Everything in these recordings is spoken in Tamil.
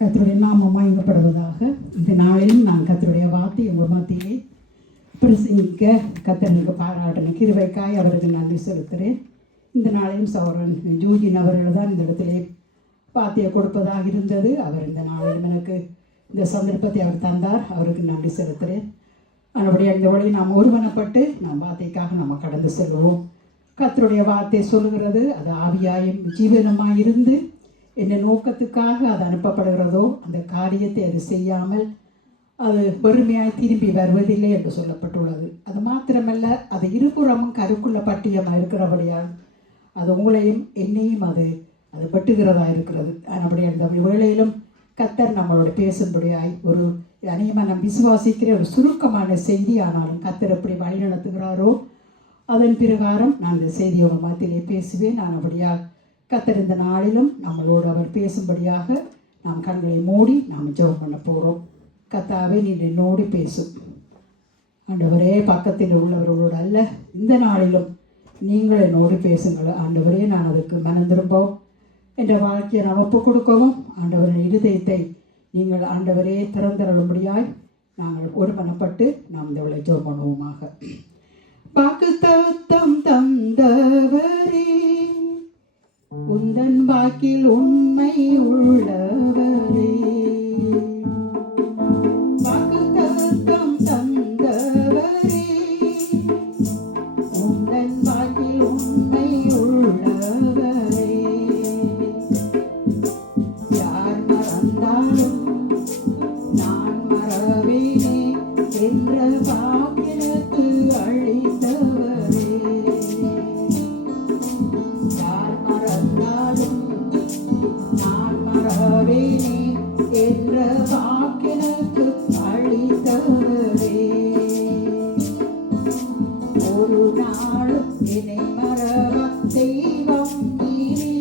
கர்த்தருடைய நாமம் மகிமைப்படுவதாக. இந்த நாளிலும் நான் கர்த்தருடைய வார்த்தை உங்கள் மத்தியிலே பிரசங்கிக்க கர்த்தருக்கு பாராட்டின கிருபைக்காய் அவருக்கு நன்றி செலுத்துகிறேன். இந்த நாளிலும் சௌரன் ஜூஜின் அவர்கள் தான் இந்த இடத்திலே வார்த்தையை கொடுப்பதாக இருந்தது. அவர் இந்த நாளிலும் எனக்கு இந்த சந்தர்ப்பத்தை அவர் தந்தார். அவருக்கு நன்றி செலுத்துகிறேன். அதனுடைய இந்த வழி நாம் ஒருமனப்பட்டு நாம் வார்த்தைக்காக நம்ம கடந்து செல்வோம். கர்த்தருடைய வார்த்தை சொல்லுகிறது, அது ஆவியாயும் ஜீவனமாய் இருந்து என்ன நோக்கத்துக்காக அது அனுப்பப்படுகிறதோ அந்த காரியத்தை அது செய்யாமல் அது பெருமையாய் திரும்பி வருவதில்லை என்று சொல்லப்பட்டுள்ளது. அது மாத்திரமல்ல, அது இருபுறமும் கருக்குள்ள பட்டியமாக இருக்கிறபடியால் அது உங்களையும் என்னையும் அது வெட்டுகிறதா இருக்கிறது. அப்படியே அந்த வேளையிலும் கர்த்தர் நம்மளோட பேசும்படியாய் ஒரு அநேகமாக நாம் விசுவாசிக்கிற ஒரு சுருக்கமான செய்தி, ஆனாலும் கர்த்தர் எப்படி வழி நடத்துகிறாரோ அதன் பிரகாரம் நான் இந்த செய்தியை உங்கள் மத்தியிலே பேசுவேன். நான் அப்படியாக கர்த்தர் இந்த நாளிலும் நம்மளோடு அவர் பேசும்படியாக நாம் கண்களை மூடி நாம் ஜெபம் பண்ண போகிறோம். கர்த்தாவே, நீ என்னோடு பேசும். ஆண்டவரே, பக்கத்தில் உள்ளவர்களோடு அல்ல, இந்த நாளிலும் நீங்கள் என்னோடு பேசுங்கள். ஆண்டவரே, நான் அதுக்கு மனம் திரும்பவும் என்ற வாழ்க்கையை நாம் ஒப்புக் கொடுக்கவும் ஆண்டவரின் இருதயத்தை நீங்கள் ஆண்டவரே திறந்தருளும்படியாய் நாங்கள் ஒருமனப்பட்டு நாம் இந்த விளை ஜெபம் பண்ணுவோமாக. வாக்குத்தத்தம் தந்தவரே, உந்தன் வாக்கில் உண்மை உள்ளவரே, வாக்குத்தத்தம் தந்தவரே, உந்தன் வாக்கில் உண்மை உள்ளவரே, யார் மறந்தாலும் நான் மறவேனே என்ற வாக்கினத்து அழித்தவரே, யார் மறந்தாலும் நான் மறவேனே என்ற வாக்கினத்து அழித்தவரே, ஒரு நாளும் என்னை மறவ தெய்வம் நீரே,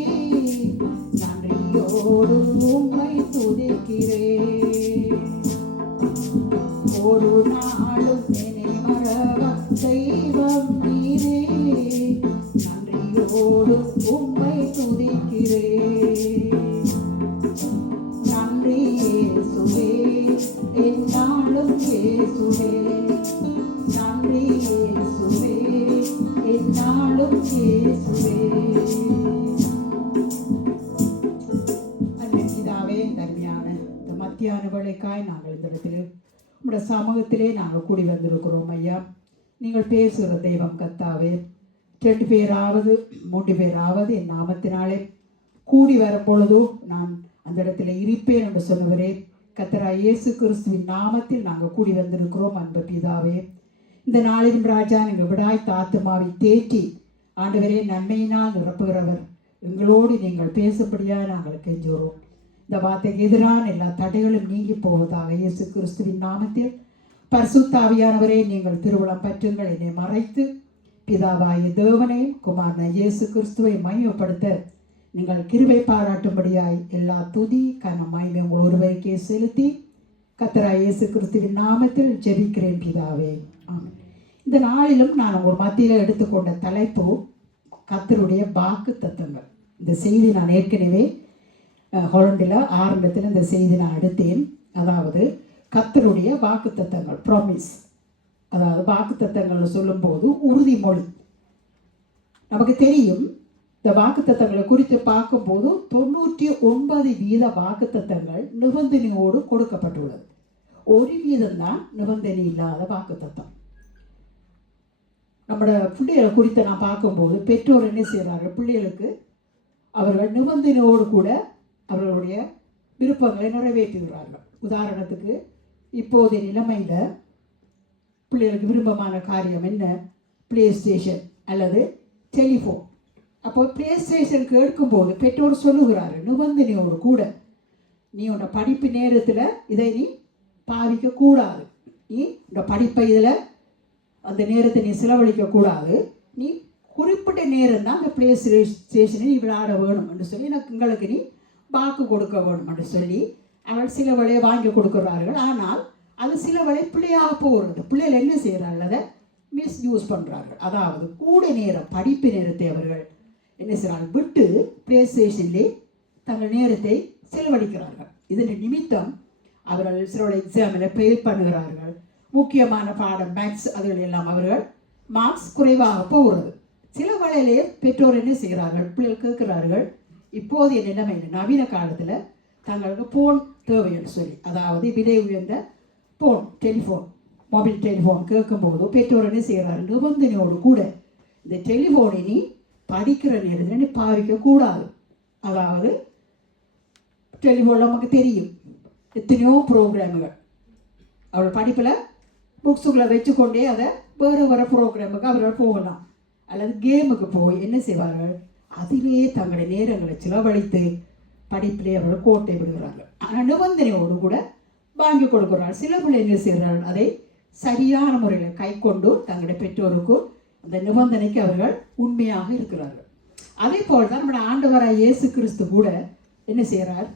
நன்றியோடு உம்மை துதிக்கிறேன். ஒரு நாளும் என்னை மறவ தெய்வம் நீரே, நன்றியோடு உம்மை துதிக்கிறேன். நன்றி இயேசுவே, என்னாலும் இயேசுவே, நன்றி இயேசுவே, என்னாலும் இயேசுவே. அன்பிதாவே, தருமையான இந்த மத்தியான வேளைக்காய் நாங்கள் இந்த இடத்தில் உங்களுடைய சமூகத்திலே நாங்கள் கூடி வந்திருக்கிறோம். ஐயா, நீங்கள் பேசுகிற தெய்வம் கர்த்தாவே, 2 பேராவது 3 பேராவது என் நாமத்தினாலே கூடி வரும்பொழுதோ நான் அந்த இடத்துல இருப்பேன் என்று சொன்னவரே, கர்த்தராகிய இயேசு கிறிஸ்துவின் நாமத்தில் நாங்கள் கூடி வந்திருக்கிறோம். அன்பு பிதாவே, இந்த நாளிலும் ராஜா, நீங்கள் விடாய்த்த ஆத்துமாவை தேற்றி ஆண்டவரே நன்மையினால் நிரப்புகிறவர், எங்களோடு நீங்கள் பேசும்படியாக நாங்கள் கெஞ்சுகிறோம். இந்த வார்த்தைக்கு எதிரான எல்லா தடைகளும் நீங்கி போவதாக இயேசு கிறிஸ்துவின் நாமத்தில். பரிசுத்த ஆவியானவரே, நீங்கள் திருவுளம் பற்றுங்கள், என்னை மறைத்து பிதாவாகிய தேவனையும் குமாரனாகிய இயேசு கிறிஸ்துவை மகிமைப்படுத்த நீங்கள் கிருபை பாராட்டும்படியாய் எல்லா துதி கன மகிமை உங்கள் ஒருவருக்கே செலுத்தி கர்த்தராகிய இயேசு கிறிஸ்துவின் நாமத்தில் ஜெபிக்கிறேன் பிதாவே, ஆமென். இந்த நாளிலும் நான் உங்கள் மத்தியில் எடுத்துக்கொண்ட தலைப்பு கர்த்தருடைய வாக்கு தத்தங்கள். இந்த செய்தி நான் ஏற்கனவே ஹாலண்டில் ஆரம்பத்தில் இந்த செய்தி நான் எடுத்தேன். அதாவது கர்த்தருடைய வாக்கு தத்தங்கள், ப்ராமிஸ். அதாவது வாக்கு தத்தங்கள்னு சொல்லும்போது உறுதிமொழி. நமக்கு தெரியும், இந்த வாக்கு தத்தங்களை குறித்து பார்க்கும்போது 99% வாக்கு தத்தங்கள் நிபந்தனையோடு கொடுக்கப்பட்டுள்ளது. 1% தான் நிபந்தனை இல்லாத வாக்கு தத்தம். நம்மளோட பிள்ளைகளை குறித்து நான் பார்க்கும்போது பெற்றோர் என்ன செய்கிறார்கள், பிள்ளைகளுக்கு அவர்கள் நிபந்தனையோடு கூட அவர்களுடைய விருப்பங்களை நிறைவேற்றுகிறார்கள். உதாரணத்துக்கு, இப்போதைய நிலைமையில் பிள்ளைகளுக்கு விருப்பமான காரியம் என்ன, ப்ளே ஸ்டேஷன் அல்லது டெலிஃபோன். அப்போ ப்ளே ஸ்டேஷன் கேட்கும்போது பெற்றோர் சொல்லுகிறார்கள் நிபந்தனையோடு கூட, நீ உன்னோட படிப்பு நேரத்தில் இதை நீ பாவிக்கக்கூடாது, நீ உன்னோட படிப்பை இதில் அந்த நேரத்தை நீ செலவழிக்கக்கூடாது, நீ குறிப்பிட்ட நேரம் தான் அந்த ப்ளே ஸ்டேஷனை நீ விளையாட வேணும் என்று சொல்லி உங்களுக்கு நீ வாக்கு கொடுக்க வேணும் என்று சொல்லி அவள் சில வழியை வாங்கி கொடுக்குறார்கள். ஆனால் அது சில வழி பிள்ளையாக போகிறது. பிள்ளைகள் என்ன செய்கிறார்கள், அதை மிஸ்யூஸ் பண்ணுறார்கள். அதாவது கூட நேரம், படிப்பு நேரத்தை அவர்கள் என்ன செய்கிறார்கள் விட்டு ப்ளே ஸ்டேஷன்லே தங்கள் நேரத்தை செலவழிக்கிறார்கள். இதன் நிமித்தம் அவர்கள் சிலோட எக்ஸாமில் ஃபெயில் பண்ணுகிறார்கள். முக்கியமான பாடம் மேத்ஸ் அதுகள் எல்லாம் அவர்கள் மார்க்ஸ் குறைவாக போகிறது. சில வேளையிலே பெற்றோர் என்ன செய்கிறார்கள், பிள்ளைகள் கேட்கிறார்கள், இப்போதைய நிலைமையில் நவீன காலத்தில் தங்களுக்கு ஃபோன் தேவை என்று சொல்லி, அதாவது விலை உயர்ந்த ஃபோன், டெலிஃபோன், மொபைல் டெலிஃபோன் கேட்கும்போது பெற்றோர் என்ன செய்கிறார்கள், நிபந்தனையோடு கூட இந்த டெலிஃபோனை நீ படிக்கிற நேரத்தில் நீ பாவிக்கக்கூடாது. அதாவது டெலிஃபோன் நமக்கு தெரியும் எத்தனையோ ப்ரோக்ராமுகள், அவள் படிப்பில் புக்ஸுக்குள்ளே வச்சுக்கொண்டே அதை வேறு வேறு ப்ரோக்ராமுக்கு அவர்கள் போகலாம், அல்லது கேமுக்கு போய் என்ன செய்வார்கள், அதிலே தங்களுடைய நேரங்களை செலவழித்து படிப்பிலே அவர்கள் கோட்டை விடுகிறார்கள். ஆனால் நிபந்தனையோடு கூட வாங்கி கொடுக்கிறார்கள். சில பிள்ளை என்ன செய்கிறார்கள், அதை சரியான முறையில் கை கொண்டு தங்களுடைய பெற்றோருக்கு அந்த நிபந்தனைக்கு அவர்கள் உண்மையாக இருக்கிறார்கள். அதே போல் தான் நம்முடைய ஆண்டவராய் இயேசு கிறிஸ்து கூட என்ன செய்கிறார்,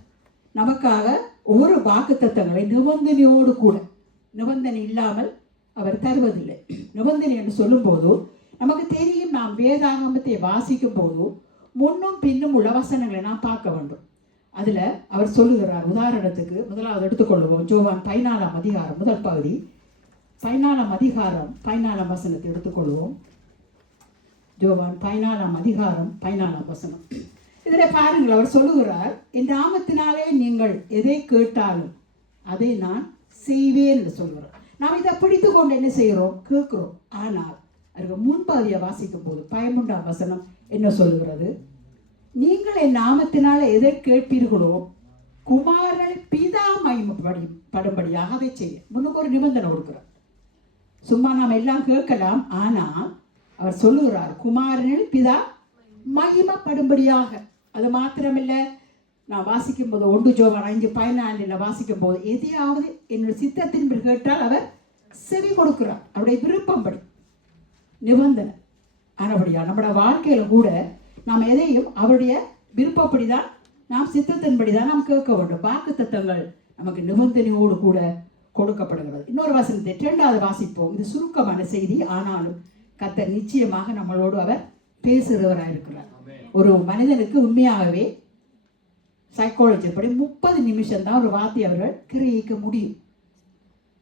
நமக்காக ஒவ்வொரு வாக்குத்தத்தங்களை நிபந்தனையோடு கூட, நிபந்தனை இல்லாமல் அவர் தருவதில்லை. நிபந்தனை என்று சொல்லும்போது நமக்கு தெரியும், நாம் வேதாகமத்தை வாசிக்கும் போது முன்னும் பின்னும் உள்ள வசனங்களை நாம் பார்க்க வேண்டும். அதில் அவர் சொல்லுகிறார், உதாரணத்துக்கு முதலாவது எடுத்துக்கொள்வோம், யோவான் 14ஆம் அதிகாரம் முதல் பகுதி, 14ஆம் அதிகாரம் 14ஆம் வசனத்தை எடுத்துக்கொள்வோம். யோவான் 14ஆம் அதிகாரம் 14ஆம் வசனம். இதில் பாருங்கள், அவர் சொல்லுகிறார், என் நாமத்தினாலே நீங்கள் எதை கேட்டாலும் அதை நான் செய்வேன் என்று சொல்கிறார். நாம் இதை பிடித்து கொண்டு என்ன செய்கிறோம், கேட்கிறோம். ஆனால் அதுக்கு முன்பகுதியை வாசிக்கும் போது 13ஆம் வசனம் என்ன சொல்லுகிறது, நீங்கள் என் நாமத்தினால எதை கேட்பீர்களோ குமாரனை பிதா மகிமைப்படும்படியாக அதை செய்ய. முன்னுக்கு ஒரு நிபந்தனை கொடுக்கிறார். சும்மா நாம் எல்லாம் கேட்கலாம், ஆனால் அவர் சொல்லுகிறார் குமாரனில் பிதா மகிமைப்படும்படியாக. அது மாத்திரமில்லை, நான் வாசிக்கும் போது 1 யோவான் 5:14 வாசிக்கும் போது எதையாவது என்னுடைய சித்தத்தின் கேட்டால் அவர் செவி கொடுக்கிறார், அவருடைய விருப்பம்படி. நிபந்தனை ஆனபடியா நம்முடைய வாழ்க்கையில் கூட நாம் எதையும் அவருடைய விருப்பப்படி தான், நாம் சித்தத்தின்படி தான் நாம் கேட்க வேண்டும். வாக்கு தத்தங்கள் நமக்கு நிபந்தனையோடு கூட கொடுக்கப்படுகிறது. இன்னொரு வசனத்தை 2வது வாசிப்போம். இது சுருக்கமான செய்தி, ஆனாலும் கர்த்தர் நிச்சயமாக நம்மளோடு அவர் பேசுகிறவராக இருக்கிறார். ஒரு மனிதனுக்கு உண்மையாகவே சைக்காலஜி படி 30 நிமிஷம் தான் ஒரு வார்த்தை அவர்கள் கிரகிக்க முடியும்.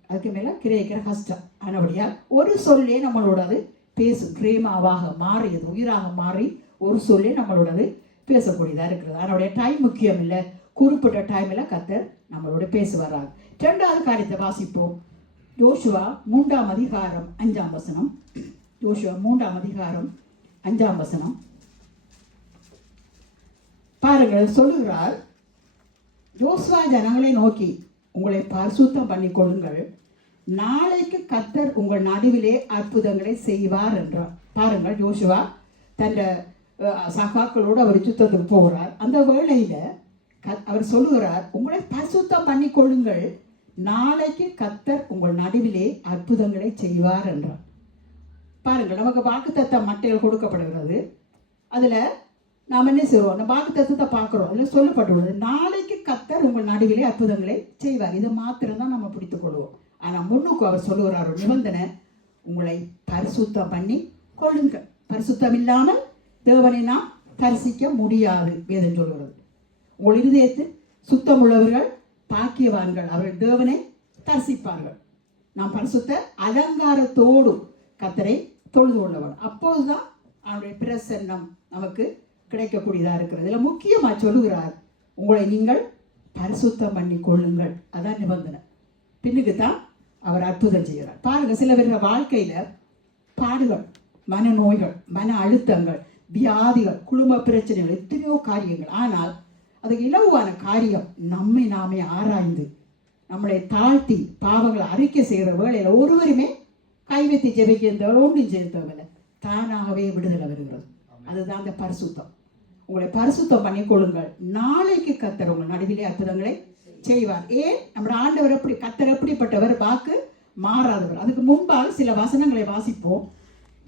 அதுக்கு மேலே கிரகிக்கிற கஷ்டம். ஆனபடியால் ஒரு சொல்லே நம்மளோட அது பேசும். பிரேமாவாக மாறியது, உயிராக மாறி ஒரு சொல்லே நம்மளோட அது பேசக்கூடியதாக இருக்கிறது. அதனுடைய டைம் முக்கியம் இல்லை, குறிப்பிட்ட டைமில் கர்த்தர் நம்மளோட பேசுவாராங்க. 2வது காரியத்தை வாசிப்போம். யோசுவா 3ஆம் அதிகாரம் 5ஆம் வசனம். யோசுவா 3ஆம் அதிகாரம் 5ஆம் வசனம் பாருங்கள். சொல்லுகிறார், யோசுவா ஜனங்களை நோக்கி, உங்களை பரிசுத்தம் பண்ணி கொள்ளுங்கள், நாளைக்கு கர்த்தர் உங்கள் நடுவிலே அற்புதங்களை செய்வார் என்றார். பாருங்கள், யோசுவா தன் சகாக்களோடு அவர் யுத்தத்துக்கு போகிறார். அந்த வேளையில் அவர் சொல்லுகிறார், உங்களை பரிசுத்தம் பண்ணி கொள்ளுங்கள், நாளைக்கு கர்த்தர் உங்கள் நடுவிலே அற்புதங்களை செய்வார் என்றார். பாருங்கள், நமக்கு வாக்குத்தத்தம் மட்டைகள் கொடுக்கப்படுகிறது. அதில் நாம் என்ன செய்வோம், அந்த வாக்குத்தத்தத்தை பார்க்குறோம். அதில் சொல்லப்பட்டுள்ளது, நாளைக்கு கர்த்தர் உங்கள் நடுவிலே அற்புதங்களை செய்வார். இதை மாத்திரம்தான் நம்ம பிடித்துக் கொள்வோம். ஆனால் முன்னுக்கு அவர் சொல்லுகிறார் ஒரு நிபந்தனை, உங்களை பரிசுத்தம் பண்ணி கொள்ளுங்கள். பரிசுத்தம் இல்லாமல் தேவனை நாம் தரிசிக்க முடியாது வேதம் சொல்கிறது. உங்கள் இருதயத்தில் சுத்தம் உள்ளவர்கள் பாக்கியவான்கள், அவர்கள் தேவனை தரிசிப்பார்கள். நாம் பரிசுத்த அலங்காரத்தோடு கர்த்தரை தொழுது கொள்ளவன், அப்போதுதான் அவருடைய பிரசன்னம் நமக்கு கிடைக்கக்கூடியதாக இருக்கிறது. இதில் முக்கியமாக சொல்லுகிறார், உங்களை நீங்கள் பரிசுத்தம் பண்ணி கொள்ளுங்கள். அதான் நிபந்தனை. பின்னுக்கு தான் அவர் அற்புதம் செய்கிறார். பாருங்க, சில பேர் வாழ்க்கையில் பாடுகள், மனநோய்கள், மன அழுத்தங்கள், வியாதிகள், குடும்ப பிரச்சனைகள், எத்தனையோ காரியங்கள். ஆனால் அதுக்கு இலவான காரியம், நம்மை நாமே ஆராய்ந்து நம்மளை தாழ்த்தி பாவங்களை அறிக்கை செய்கிற வேளையில் ஒருவருமே கைவைத்து ஜெபிக்கிறவர்கள் ஒன்றும் செய்தவர்கள் தானாகவே விடுதலை வருகிறது. அதுதான் அந்த பரிசுத்தம். உங்களை பரிசுத்தம் பண்ணி கொள்ளுங்கள், நாளைக்கு கர்த்தர் உங்கள் நடுவிலே அற்புதங்களை செய்வார். ஏன், நம்முடைய ஆண்டவர் எப்படி, கர்த்தர் எப்படிப்பட்டவர், வாக்கு மாறாதவர். அதுக்கு முன்பாக சில வசனங்களை வாசிப்போம்.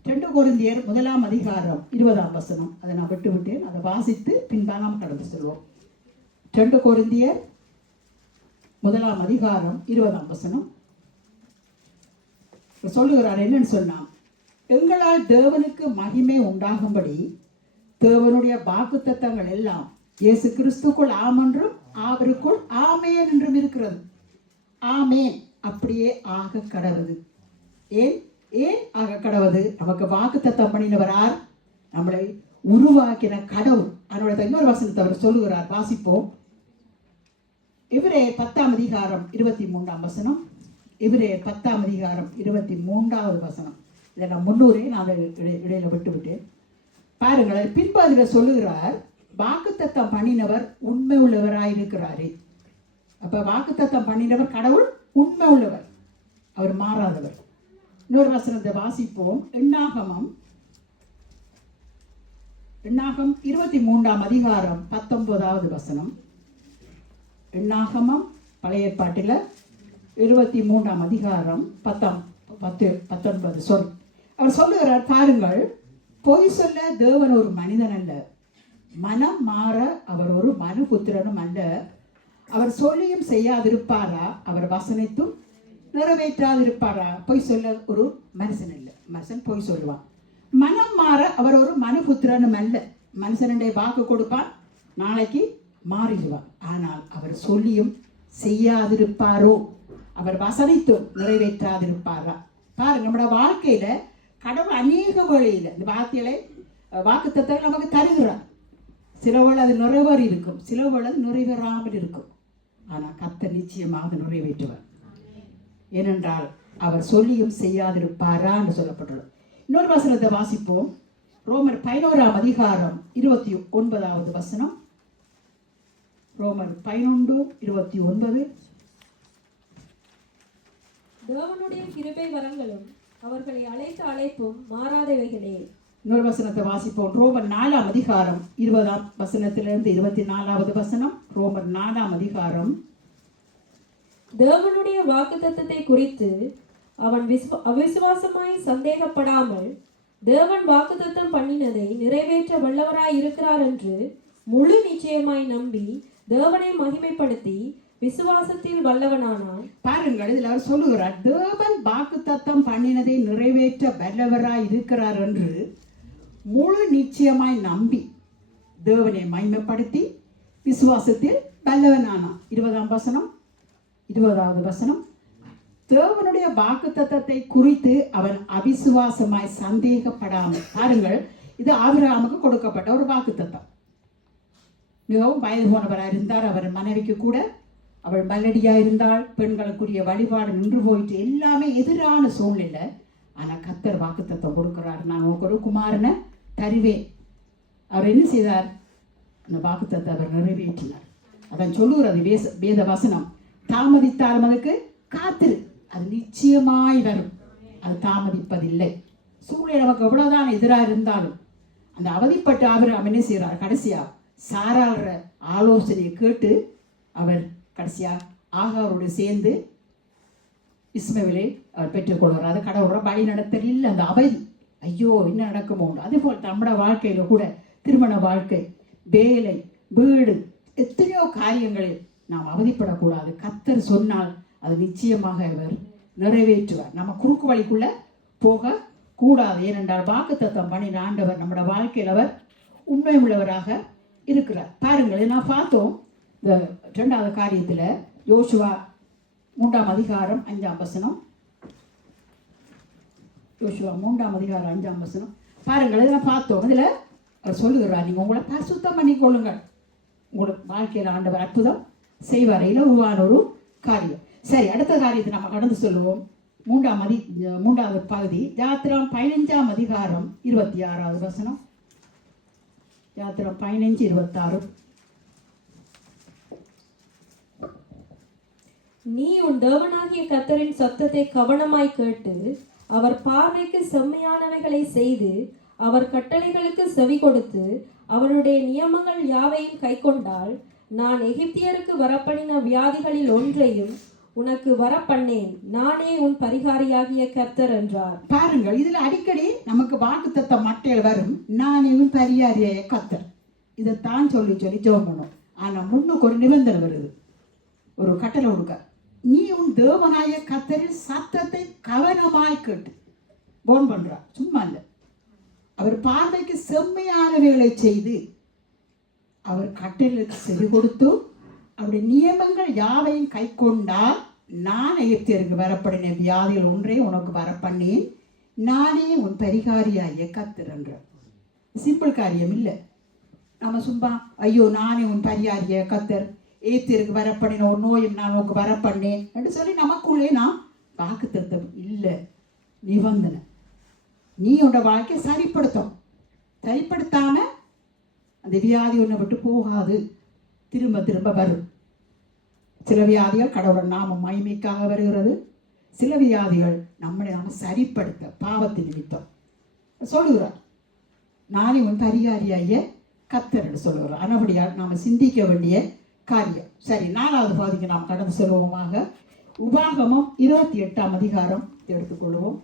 2 கொரிந்தியர் 1ஆம் அதிகாரம் 20ஆம் வசனம். அதை நான் விட்டுவிட்டேன், அதை வாசித்து பின்பாக நாம் கடந்து செல்வோம். 2 கொரிந்தியர் 1ஆம் அதிகாரம் 20ஆம் வசனம் சொல்லுகிறார். என்னன்னு சொன்னான், எங்களால் தேவனுக்கு மகிமை உண்டாகும்படி தேவனுடைய வாக்குத்தத்தங்கள் எல்லாம் இயேசு கிறிஸ்துக்குள் ஆம் என்றும் அவருக்குள் ஆமேன் என்றும் இருக்கிறது. ஆமேன் அப்படியே ஆக கடவுது. ஏன் ஏன் ஆக கடவுது? நமக்கு வாக்குத்தத்தம் பண்ணினவர் யார்? நம்மளை உருவாக்கின கடவுள். அதனுடைய இன்னொரு வசனத்தை அவர் சொல்லுகிறார், வாசிப்போம். எபிரேயர் 10ஆம் அதிகாரம் 23ஆம் வசனம். எபிரேயர் 10ஆம் அதிகாரம் 23வது வசனம். இதை நான் முன்னூரே நான் இடையில விட்டு விட்டேன். பாருங்கள், பின்பு அதில் சொல்லுகிறார், வாக்குத்தத்தம் பண்ணினவர் உண்மை உள்ளவராயிருக்கிறாரே. அப்ப வாக்குத்தத்தம் பண்ணினவர் கடவுள் உண்மை உள்ளவர், அவர் மாறாதவர். இன்னொரு வசனத்தை வாசிப்போம். எண்ணாகமம் 23ஆம் அதிகாரம் 19வது வசனம். எண்ணாகமம் பழைய ஏற்பாட்டில் 23ஆம் அதிகாரம் 19 சொல். அவர் சொல்லுகிறார், பாருங்கள், பொய் சொல்ல தேவன் ஒரு மனிதன் அல்ல, மனம் மாற அவர் ஒரு மனுபுத்திரனும் அல்ல. அவர் சொல்லியும் செய்யாதிருப்பாரா? அவர் வசனித்தும் நிறைவேற்றாதிருப்பாரா? பொய் சொல்ல ஒரு மனுஷன் இல்லை, மனுஷன் பொய் சொல்லுவான். மனம் மாற அவர் ஒரு மனுபுத்திரனும் அல்ல. மனுஷனுடைய வாக்கு கொடுப்பான், நாளைக்கு மாறிடுவார். ஆனால் அவர் சொல்லியும் செய்யாதிருப்பாரோ? அவர் வசனித்தும் நிறைவேற்றாதிருப்பாரா? பாருங்க, நம்மளோட வாழ்க்கையில கடவுள் அநேக வழியில் இந்த வார்த்தைகளை வாக்குத்தத்தத்தை நமக்கு தருகிறார். சில வேளை அது நிறைவேறி இருக்கும், சில வேளை அது நிறைவேறாமல் இருக்கும். ஆனால் கர்த்தர் நிச்சயமாக நிறைவேற்றுவார். ஏனென்றால் அவர் சொல்லியும் செய்யாதிருப்பாரா என்று சொல்லப்பட்டுள்ளது. இன்னொரு வசனத்தை வாசிப்போம். ரோமர் 11ஆம் அதிகாரம் 29வது வசனம். ரோமர் 11:29. தேவனுடைய கிருபை வரங்களும் அவர்களை அழைத்த அழைப்பும் மாறாதவைகளே. இன்னொரு வசனத்தை வாசிப்போம். ரோமர் 4ஆம் அதிகாரம் 20ஆம் வசனத்திலிருந்து 24வது வசனம். ரோமர் 4ஆம் அதிகாரம். தேவனுடைய வாக்குத்தத்தத்தை குறித்து அவன் அவிசுவாசமாய் சந்தேகப்படாமல் தேவன் வாக்குத்தத்தம் பண்ணினதை நிறைவேற்ற வல்லவராய் இருக்கிறார் என்று முழு நிச்சயமாய் நம்பி தேவனை மகிமைப்படுத்தி விசுவாசத்தில் வல்லவனானான். பாருங்கள், இதில் அவர் சொல்லுகிறார், தேவன் வாக்குத்தத்தம் பண்ணினதை நிறைவேற்ற வல்லவராய் இருக்கிறார் என்று முழு நிச்சயமாய் நம்பி தேவனை மகிமைப்படுத்தி விசுவாசத்தில் வல்லவனானான். 20ஆம் வசனம், 20வது வசனம். தேவனுடைய வாக்குத்தத்தத்தை குறித்து அவன் அவிசுவாசமாய் சந்தேகப்படாமல். பாருங்கள், இது ஆபிரகாமுக்கு கொடுக்கப்பட்ட ஒரு வாக்குத்தத்தம். மிகவும் வயது போனவராக இருந்தார். அவர் மனைவிக்கு கூட அவள் மல்லடியா இருந்தால், பெண்களுக்குரிய வழிபாடு நின்று போயிட்டு, எல்லாமே எதிரான சூழ்நிலை. ஆனால் கர்த்தர் வாக்குத்தத்தம் கொடுக்கிறார், நான் உனக்கு ஒரு குமாரனை தருவேன். அவர் என்ன செய்தார்? அந்த வாக்குத்தத்தை அவர் நிறைவேற்றினார். அதான் சொல்லுகிறது வேத வசனம், தாமதித்தாலும் அதுக்கு காத்திரு, அது நிச்சயமாய் வரும், அது தாமதிப்பதில்லை. சூழ்நிலை நமக்கு எவ்வளவுதான் எதிராக இருந்தாலும் அந்த அவதிப்பட்டு ஆபிரகாம் என்ன செய்கிறார்? கடைசியா சாராள ஆலோசனையை கேட்டு அவர் கடைசியா ஆகாரோடு சேர்ந்து இஸ்மவேலை அவர் பெற்றுக்கொள்வார். அது கடவுளோட வழி நடத்தல் இல்லை, அந்த அவதி. ஐயோ என்ன நடக்குமோ. அதேபோல் நம்மளோட வாழ்க்கையில கூட திருமண வாழ்க்கை, வேலை, வீடு, எத்தனையோ காரியங்களில் நாம் அவதிப்படக்கூடாது. கர்த்தர் சொன்னால் அது நிச்சயமாக அவர் நிறைவேற்றுவார். நம்ம குறுக்கு வழிக்குள்ள போக கூடாது. ஏனென்றால் வாக்குத்தத்தம் பண்ணின ஆண்டவர் நம்மளோட வாழ்க்கையில் அவர் உண்மை உள்ளவராக இருக்கிறார். பாருங்கள், நான் பார்த்தோம் இந்த 2வது காரியத்தில் யோசுவா 3ஆம் அதிகாரம் 5ஆம் வசனம். யோசுவா 3ஆம் அதிகாரம் 5ஆம் வசனம். பாருங்கள், இதெல்லாம் பார்த்தோம். இதில் அவர் சொல்லுகிறார், நீங்கள் உங்களை பரிசுத்தம் பண்ணிக்கொள்ளுங்கள், உங்களோட வாழ்க்கையில் ஆண்டவர் அற்புதம் செய்வார். இதில் உருவான ஒரு காரியம். சரி, அடுத்த காரியத்தை நம்ம கடந்து சொல்லுவோம். 3வது பகுதி, யாத்திரம் 15ஆம் அதிகாரம் 26வது வசனம். யாத்திரம் 15:26. நீ உன் தேவனாகிய கர்த்தரின் சத்தத்தை கவனமாய் கேட்டு அவர் பார்வைக்கு செம்மையானவைகளை செய்து அவர் கட்டளைகளுக்கு செவி கொடுத்து அவருடைய நியமங்கள் யாவையும் கைக்கொண்டால் நான் எகிப்தியருக்கு வரப்பண்ணின வியாதிகளில் ஒன்றையும் உனக்கு வரப்பண்ணேன், நானே உன் பரிகாரியாகிய கர்த்தர் என்றார். பாருங்கள், இதுல அடிக்கடி நமக்கு வாக்குத்தத்தம் மட்டையில் வரும், நானே உன் பரிகாரியாகிய கர்த்தர். இதைத்தான் சொல்லி ஜெபம் பண்ணும். ஆனா முன்னுக்கு ஒரு நிபந்தனை வருது, ஒரு கட்டளை கொடுக்க, நீ உன் தேவனாய கர்த்தரின் சத்தத்தை கவனமாய் கேட்டு. போன் பண்றார், சும்மா இல்லை. அவர் பார்வைக்கு செம்மையானவைகளை செய்து அவர் கட்டளைக்கு செவி கொடுத்து அவருடைய நியமங்கள் யாவையும் கை கொண்டால் நான் எகிப்தியருக்கு வரப்படின வியாதிகள் ஒன்றே உனக்கு வரப்பண்ணேன், நானே உன் பரிகாரியாகிய கர்த்தர் என்றார். சிம்பிள் காரியம் இல்லை. நம்ம சும்மா ஐயோ நானே உன் பரிகாரிய கர்த்தர், எகிப்தியருக்கு வரப்பண்ணின ஒரு நோயும் நான் உனக்கு வரப்பண்ணேன் என்று சொல்லி நமக்குள்ளே நாம் வாக்குத்தத்தம் இல்லை, நிபந்தனை. நீ உன்னோட வாழ்க்கையை சரிப்படுத்தாம அந்த வியாதி ஒன்றை விட்டு போகாது, திரும்ப திரும்ப வரும். சில வியாதிகள் கடவுளோட நாம மகிமைக்காக வருகிறது, சில வியாதிகள் நம்மளை நாம சரிப்படுத்த பாவத்தின் நிமித்தம் சொல்லுகிறார். நானே உன் பரிகாரியாகிய கர்த்தர் சொல்லுகிறார். ஆனபடியால் நாம் சிந்திக்க வேண்டிய காரியம். சரி, 4வது பகுதிக்கு நாம் கடந்து செல்வோமாக. உபாகமம் 28ஆம் அதிகாரம் எடுத்துக்கொள்வோம்.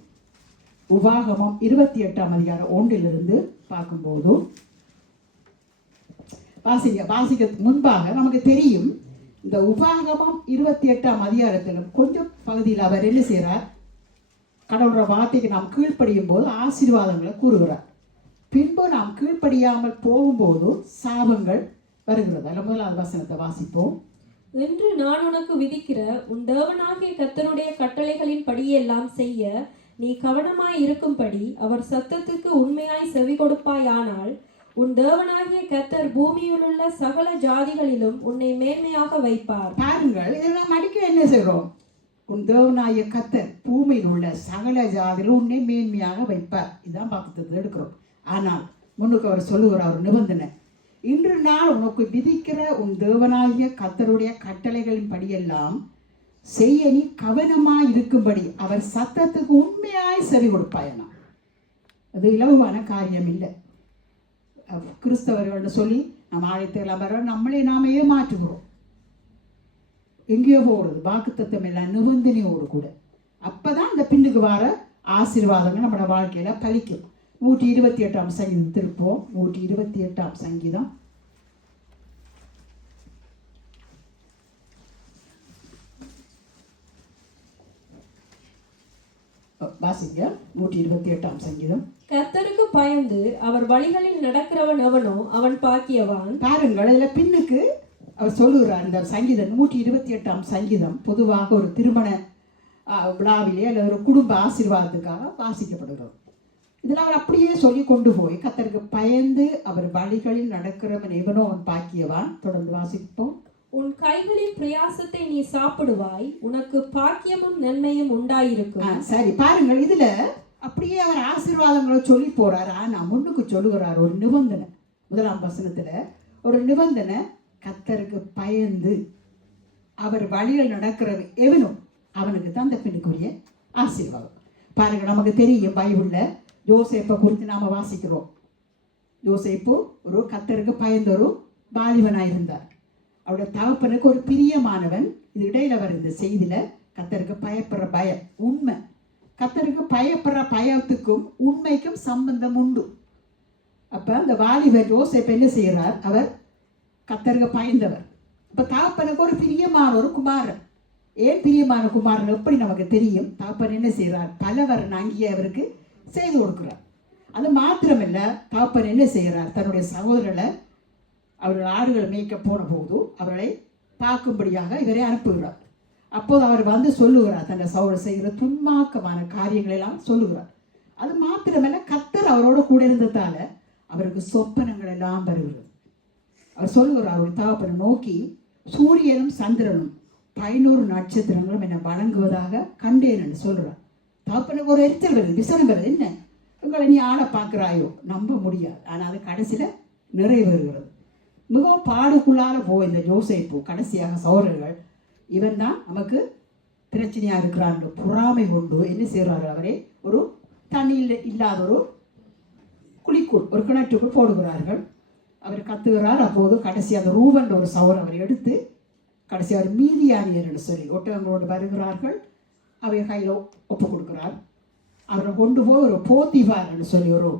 உபாகமம் 28ஆம் அதிகாரம் 1 பார்க்கும்போது வாசிக்க முன்பாக நமக்கு தெரியும், இந்த உபாகமம் 28ஆம் அதிகாரத்திலும் கொஞ்சம் பகுதியில் அவர் என்ன செய்கிறார், கடவுளோட வார்த்தைக்கு நாம் கீழ்ப்படியும் போது ஆசீர்வாதங்களை கூறுகிறார். பின்பு நாம் கீழ்ப்படியாமல் போகும்போது சாபங்கள் வருகிறது. அதில் 1வது வசனத்தை வாசிப்போம். என்று நான் உனக்கு விதிக்கிற உன் தேவனாகிய கர்த்தருடைய கட்டளைகளின் படியெல்லாம் செய்ய நீ கவனமாய் இருக்கும்படி அவர் சத்தத்துக்கு உண்மையாய் செவி கொடுப்பாயானால் உன் தேவனாகிய கர்த்தர் பூமியில் உள்ள சகல ஜாதிகளிலும் உன்னை மேன்மையாக வைப்பார். பாருங்கள், இதெல்லாம் அடிக்க என்ன செய்கிறோம்? உன் தேவனாகிய கர்த்தர் பூமியில் உள்ள சகல ஜாதிகளும் உன்னை மேன்மையாக வைப்பார். இதுதான் வாக்குத்தத்தம் எடுக்கிறோம். ஆனால் முன்னுக்கு அவர் சொல்லுகிறார் ஒரு நிபந்தனை. இன்று நான் உனக்கு விதிக்கிற உன் தேவனாகிய கர்த்தருடைய கட்டளைகளின் படியெல்லாம் செய்ய நீ கவனமாய் இருக்கும்படி அவர் சத்தத்துக்கு உண்மையாய் செவி கொடுப்பாயனா. அது இலகுவான காரியம் இல்லை. கிறிஸ்தவர்கள்னு சொல்லி நம்ம ஆலயத்துக்கெல்லாம் வர நம்மளே நாம ஏமாற்றுகிறோம். எங்கேயோ போகிறது வாக்குத்தத்தம் எல்லாம் நிபந்தனையோடு கூட. அப்பதான் இந்த பின்னுக்கு வர ஆசீர்வாதங்கள் நம்மளோட வாழ்க்கையில பலிக்கும். 128ஆம் சங்கீதம் திருப்போம். 128ஆம் சங்கீதம் வாசிங்க. 128ஆம் சங்கீதம். கர்த்தருக்கு பயந்து அவர் வழிகளில் நடக்கிறவன் எவனோ அவன் பாக்கியவான். பாருங்கள், இதுல பின்னுக்கு அவர் சொல்லுகிறார். இந்த சங்கீதம் 128ஆம் சங்கீதம் பொதுவாக ஒரு திருமண விழாவிலே அல்லது ஒரு குடும்ப ஆசீர்வாதத்துக்காக வாசிக்கப்படுகிறது. இதில் அவர் அப்படியே சொல்லி கொண்டு போய் கர்த்தருக்கு பயந்து அவர் வழிகளில் நடக்கிறவன் எவனோ அவன் பாக்கியவான். தொடர்ந்து வாசிப்போம். உன் கைகளின் பிரயாசத்தை நீ சாப்பிடுவாய், உனக்கு பாக்கியமும் நன்மையும் உண்டாயிருக்கும். சரி, பாருங்கள், இதுல அப்படியே அவர் ஆசீர்வாதங்களை சொல்லி போறார். ஆனா முன்னுக்கு சொல்லுகிறார் ஒரு நிபந்தனை. 1ஆம் வசனத்துல ஒரு நிபந்தனை. கர்த்தருக்கு பயந்து அவர் வழியில் நடக்கிறவன் எவனும் அவனுக்கு தான் அந்த பின்னுக்குரிய ஆசீர்வாதம். பாருங்க, நமக்கு தெரியும் பைபிள்ல யோசேப்பை குறித்து நாம வாசிக்கிறோம். யோசேப்பு ஒரு கர்த்தருக்கு பயந்த ஒரு வாலிபனாயிருந்தார். அவருடைய தகப்பனுக்கு ஒரு பிரியமானவன். இது இடையில வர இந்த செய்தியில கர்த்தருக்கு பயப்படுற பயம் உண்மை. கர்த்தருக்கு பயப்படுற பயத்துக்கும் உண்மைக்கும் சம்பந்தம் உண்டு. அப்ப அந்த வாலிபர் யோசேப்பு என்ன செய்கிறார்? அவர் கர்த்தருக்கு பயந்தவர். இப்ப தகப்பனுக்கு ஒரு பிரியமான ஒரு குமாரன். ஏன் பிரியமான குமாரன் எப்படி நமக்கு தெரியும்? தகப்பன் என்ன செய்கிறார்? பலவரன் அங்கேயே அவருக்கு செய்து கொடுக்கிறார். அது மாத்திரமில்ல, தகப்பன் என்ன செய்கிறார்? தன்னுடைய சகோதரர்களை அவர்கள் ஆடுகளை மேய்க்க போன போது அவர்களை பார்க்கும்படியாக இவரை அனுப்புகிறார். அப்போது அவர் வந்து சொல்லுகிறார், தன்னை சகோதரர் செய்கிற துன்மாக்கமான காரியங்களெல்லாம் சொல்லுகிறார். அது மாத்திரமல்ல, கர்த்தர் அவரோட கூட இருந்ததால அவருக்கு சொப்பனங்கள் எல்லாம் வருகிறது. அவர் சொல்லுகிறார், அவருடைய தகப்பனை நோக்கி, சூரியனும் சந்திரனும் 500 நட்சத்திரங்களும் என்னை வழங்குவதாக கண்டேன் என்று சொல்கிறார். தகப்பனுக்கு ஒரு எரிச்சல் வருது, விசனம் வருது. என்ன உங்களை நீ ஆளை பார்க்குறாயோ? நம்ப முடியாது. ஆனால் அது கடைசியில் நிறைவேறுகிறது. மிகவும் பாடுக்குள்ளார போய் இந்த யோசேப்பு கடைசியாக சகோதரர்கள் இவன் தான் நமக்கு பிரச்சனையாக இருக்கிறான் பொறாமை கொண்டு என்ன செய்கிறார்? அவரை ஒரு தண்ணியில் இல்லாத ஒரு குழிக்குள் ஒரு கிணற்றுக்குள் போடுகிறார்கள். அவர் கத்துகிறார். அப்போது கடைசி அந்த ரூபன் ஒரு சகோதரர் அவரை எடுத்து கடைசி அவர் மீதியானியர் என்று சொல்லி ஒட்டகங்களோடு வருகிறார்கள். அவை கையில் ஒப்பு கொடுக்கிறார். அவரை கொண்டு போய் ஒரு போத்திபார் என்று சொல்லி ஒரு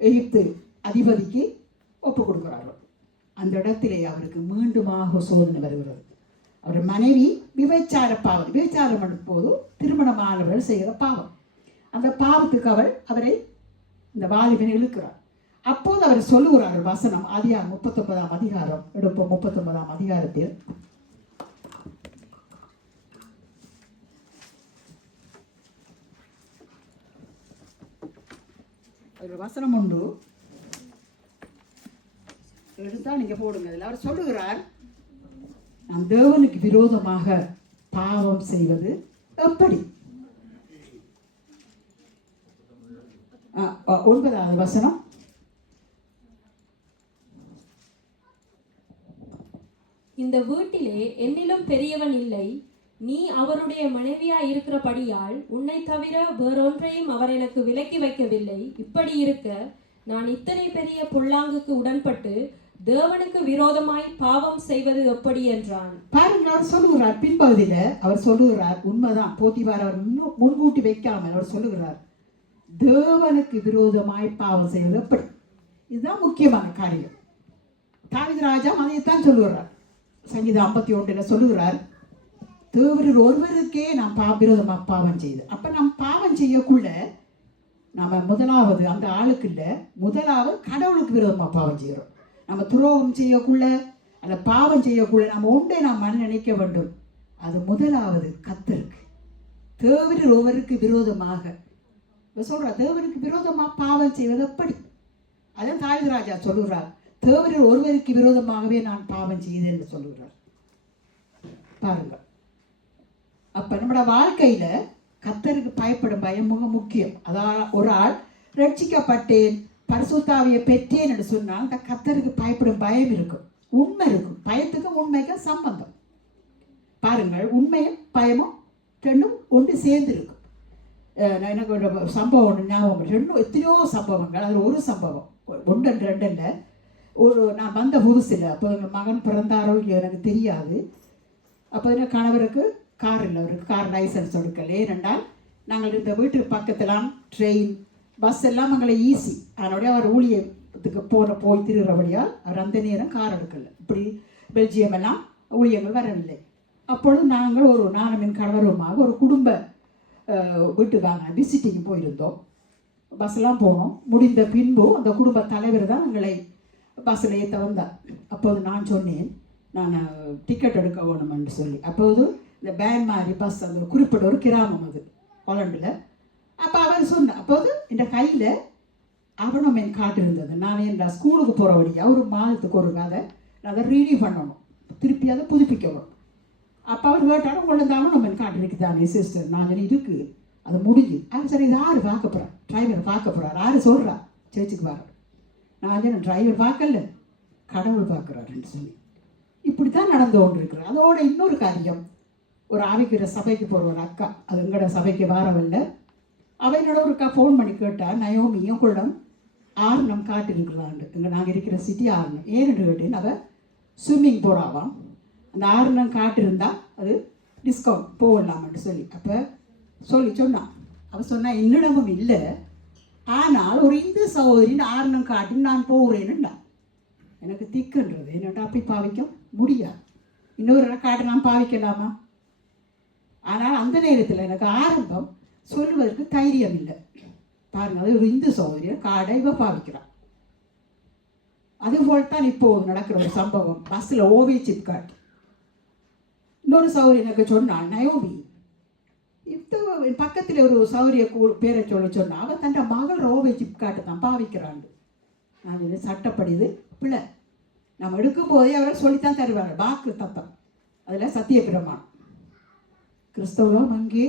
எகிப்து அதிபதிக்கு ஒப்பு கொடுக்கிறார்கள். அந்த இடத்திலே அவருக்கு மீண்டுமாக சோதனை வருகிறது. அவர் மனைவி விபச்சார பாவம், விபச்சாரம் பண்ணும் போது திருமணமானவர்கள் செய்கிற பாவம். அந்த பாவத்துக்கு அவரை இந்த வாலிபனை இழுக்கிறார். அப்போது அவர் சொல்லுகிறார் வசனம் ஆதியாகமம் 39ஆம் அதிகாரம் எடுப்போம். 39ஆம் அதிகாரத்தில் ஒரு வசனம் உண்டு, எடுத்தா நீங்க போடுங்க. அதில் அவர் சொல்லுகிறார், நாம் தேவனுக்கு விரோதமாக பாவம் செய்வது எப்படி? 9வது வசனம். இந்த வீட்டிலே என்னிலும் பெரியவன் இல்லை, நீ அவருடைய மனைவியாய் இருக்கிறபடியால் உன்னை தவிர வேறொன்றையும் அவர் எனக்கு விலக்கி வைக்கவில்லை. இப்படி இருக்க நான் இத்தனை பெரிய பொல்லாங்குக்கு உடன்பட்டு தேவனுக்கு விரோதமாய் பாவம் செய்வது எப்படி என்றான். பாருங்க, அவர் சொல்லுகிறார் பின்பகுதியில, அவர் சொல்லுகிறார் உண்மைதான். போத்திபார் அவர் முன்கூட்டி வைக்காமல் அவர் சொல்லுகிறார், தேவனுக்கு விரோதமாய் பாவம் செய்வது எப்படி? இதுதான் முக்கியமான காரியம். தாவீது ராஜா அதைத்தான் சொல்லுகிறார். சங்கீதம் 51 சொல்லுகிறார், தேவரில் ஒருவருக்கே நாம் விரோதமாக பாவம் செய்து. அப்ப நாம் பாவம் செய்யக்குள்ள நம்ம முதலாவது அந்த ஆளுக்கு இல்லை, முதலாவது கடவுளுக்கு விரோதமாக பாவம் செய்கிறோம். நம்ம துரோகம் செய்யக்குள்ள அல்ல பாவம் செய்யக்குள்ள நம்ம ஒன்றை நாம் மன நினைக்க வேண்டும், அது முதலாவது கர்த்தருக்கு. தேவரில் ஒருவருக்கு விரோதமாக சொல்றார், தேவருக்கு விரோதமாக பாவம் செய்வது எப்படி? அதான் தாவீது ராஜா சொல்லுகிறார், தேவரில் ஒருவருக்கு விரோதமாகவே நான் பாவம் செய்தேன் என்று சொல்லுகிறார். பாருங்க, அப்ப நம்மளோட வாழ்க்கையில கர்த்தருக்கு பயப்படும் பயம் மிக முக்கியம். அதான் ஒரு ஆள் ரட்சிக்கப்பட்டேன் பரிசுத்தாவியை பெற்றேன் என்று சொன்னால் அந்த கர்த்தருக்கு பயப்படும் பயம் இருக்கும், உண்மை இருக்கும். பயத்துக்கும் உண்மைக்கும் சம்பந்தம். பாருங்கள், உண்மையும் பயமும் ரெண்டும் ஒன்று சேர்ந்து இருக்கும். எனக்கு ஒரு சம்பவம் ஒன்று ஞாபகம், ரெண்டும் எத்தனையோ சம்பவங்கள். அதில் ஒரு சம்பவம், 1 2 இல்லை, ஒரு நான் வந்த புதுசில் அப்போ எங்கள் மகன் பிறந்தாரோ இல்லையோ எனக்கு தெரியாது. அப்போ எங்கள் கணவருக்கு கார் இல்லை, அவருக்கு கார் லைசன்ஸ் எடுக்கல. ஏனென்றால் நாங்கள் இந்த வீட்டு பக்கத்துலாம் ட்ரெயின் பஸ் எல்லாம் எங்களை ஈஸி. அதனுடைய அவர் ஊழியத்துக்கு போய் திருகிறபடியால் அவர் அந்த நேரம் கார் எடுக்கல. இப்படி பெல்ஜியம் எல்லாம் ஊழியங்கள் வரவில்லை. அப்பொழுது நாங்கள் நானும் என் கணவருமாக ஒரு குடும்ப வீட்டுக்காக விசிட்டிங் போயிருந்தோம். பஸ்ஸெல்லாம் போனோம். முடிந்த பின்பு அந்த குடும்ப தலைவர் தான் எங்களை பஸ்ஸில் ஏற்ற வந்தார். அப்போது நான் சொன்னேன், நான் டிக்கெட் எடுக்க வேணுமென்று சொல்லி. அப்போது இந்த பேன் மாதிரி பஸ், அந்த குறிப்பிட்ட ஒரு கிராமம் அது ஹாலண்டில். அப்போ அவர் சொன்னார், அப்போது இந்த கையில் அவனமென் காட்டு இருந்தது. நான் என் ஸ்கூலுக்கு போகிற வழியா ஒரு மாதத்துக்கு ஒரு கதை அதை ரீனியூ பண்ணணும், திருப்பி அதை புதுப்பிக்கணும். அப்போ அவர் கேட்டாலும் உங்களை இந்த அவனமென் காட்டு இருக்குதானே சிஸ்டர்? நான் சொல்லி இருக்குது, அது முடிஞ்சு. அது சரி, இது யார் பார்க்க போகிறார்? டிரைவர் பார்க்க போகிறார். யார் சொல்கிறா சேர்ச்சுக்கு வர? நான் சொன்னேன், டிரைவர் பார்க்கல, கடவுள் பார்க்குறாருன்னு சொல்லி. இப்படி தான் நடந்து கொண்டு இருக்கிறார். அதோட இன்னொரு காரியம், ஒரு ஆவிக்கிற சபைக்கு போகிற ஒரு அக்கா, அது எங்களோட சபைக்கு வரவில்லை. அவையோட ஒரு அக்கா ஃபோன் பண்ணி கேட்டால், நயோமியும் கூட ஆர்னம் காட்டிருக்கிறாண்டு. இங்கே நாங்கள் இருக்கிற சிட்டி ஆர்னம். ஏன்னு கேட்டேன், அவள் ஸ்விம்மிங் போகிறாவாம். அந்த ஆர்னம் காட்டிருந்தால் அது டிஸ்கவுண்ட் போகலாமான்னு சொல்லி. அப்போ சொன்னான். அவள் சொன்னால் என்னிடமும் இல்லை, ஆனால் ஒரு இந்து சகோதரின் ஆர்னம் காட்டி நான் போகிறேன்னுண்டா. எனக்கு திக்குன்றது என்னட்டா அப்படி பாவிக்க முடியாது. இன்னொரு காட்டை நான் பாவிக்கலாமா? ஆனால் அந்த நேரத்தில் எனக்கு ஆரம்பம் சொல்லுவதற்கு தைரியம் இல்லை. பாருங்கள், அது ஒரு இந்து சகோதரிய காடை இவ பாவிக்கிறான். அதுபோல் தான் இப்போது நடக்கிற ஒரு சம்பவம். பஸ்ஸில் ஓவே சிப் காட் இன்னொரு சௌரி எனக்கு சொன்னாள், நயோமி இப்போ பக்கத்தில் ஒரு சௌரிய பேரை சொன்னால் அவள் தன் மகள் ஓவே சிப் காட்டை தான் பாவிக்கிறாண்டு. நான் இது சட்டப்படி இது பிள்ளை. நம்ம எடுக்கும்போதே அவர்கள் சொல்லித்தான் தருவாங்க, வாக்கு தத்தம், அதில் சத்திய பிரமாணம். கிறிஸ்தவம் அங்கே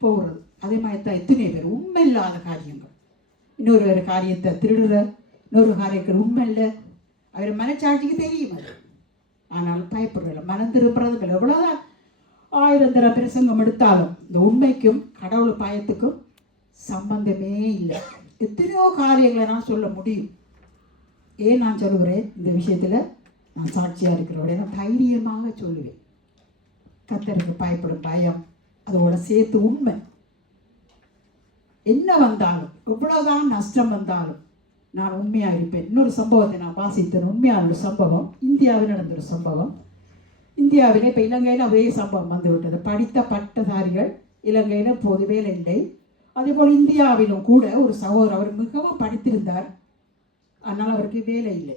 போகிறது. அதே மாதிரி தான் எத்தனை பேர் உண்மை இல்லாத காரியங்கள், இன்னொரு வேறு காரியத்தை திருடுற, இன்னொரு காரியங்கள் உண்மை இல்லை, அவர் மனச்சாட்சிக்கு தெரியும் அது. ஆனால் பயப்படுறதில்லை, மனம் திரும்புறதும் இல்லை. எவ்வளோதான் 1000 தர பிரசங்கம் எடுத்தாலும் இந்த உண்மைக்கும் கடவுள் பயத்துக்கும் சம்பந்தமே இல்லை. எத்தனையோ காரியங்களை நான் சொல்ல முடியும். ஏன் நான் சொல்லுகிறேன், இந்த விஷயத்தில் நான் சாட்சியாக இருக்கிறவரை நான் தைரியமாக சொல்லுவேன். கர்த்தருக்கு பயப்படும் பயம், அதோட சேர்த்து உண்மை. என்ன வந்தாலும், எவ்வளோதான் நஷ்டம் வந்தாலும் நான் உண்மையாக இருப்பேன். இன்னொரு சம்பவத்தை நான் வாசித்தேன், உண்மையான ஒரு சம்பவம். இந்தியாவில் நடந்த ஒரு சம்பவம். இந்தியாவில் இப்போ இலங்கையில் அதே சம்பவம் வந்து விட்டது. படித்த பட்டதாரிகள் இலங்கையில் போது வேலை இல்லை. அதேபோல் இந்தியாவிலும் கூட ஒரு சகோதரர், அவர் மிகவும் படித்திருந்தார். அதனால் அவருக்கு வேலை இல்லை.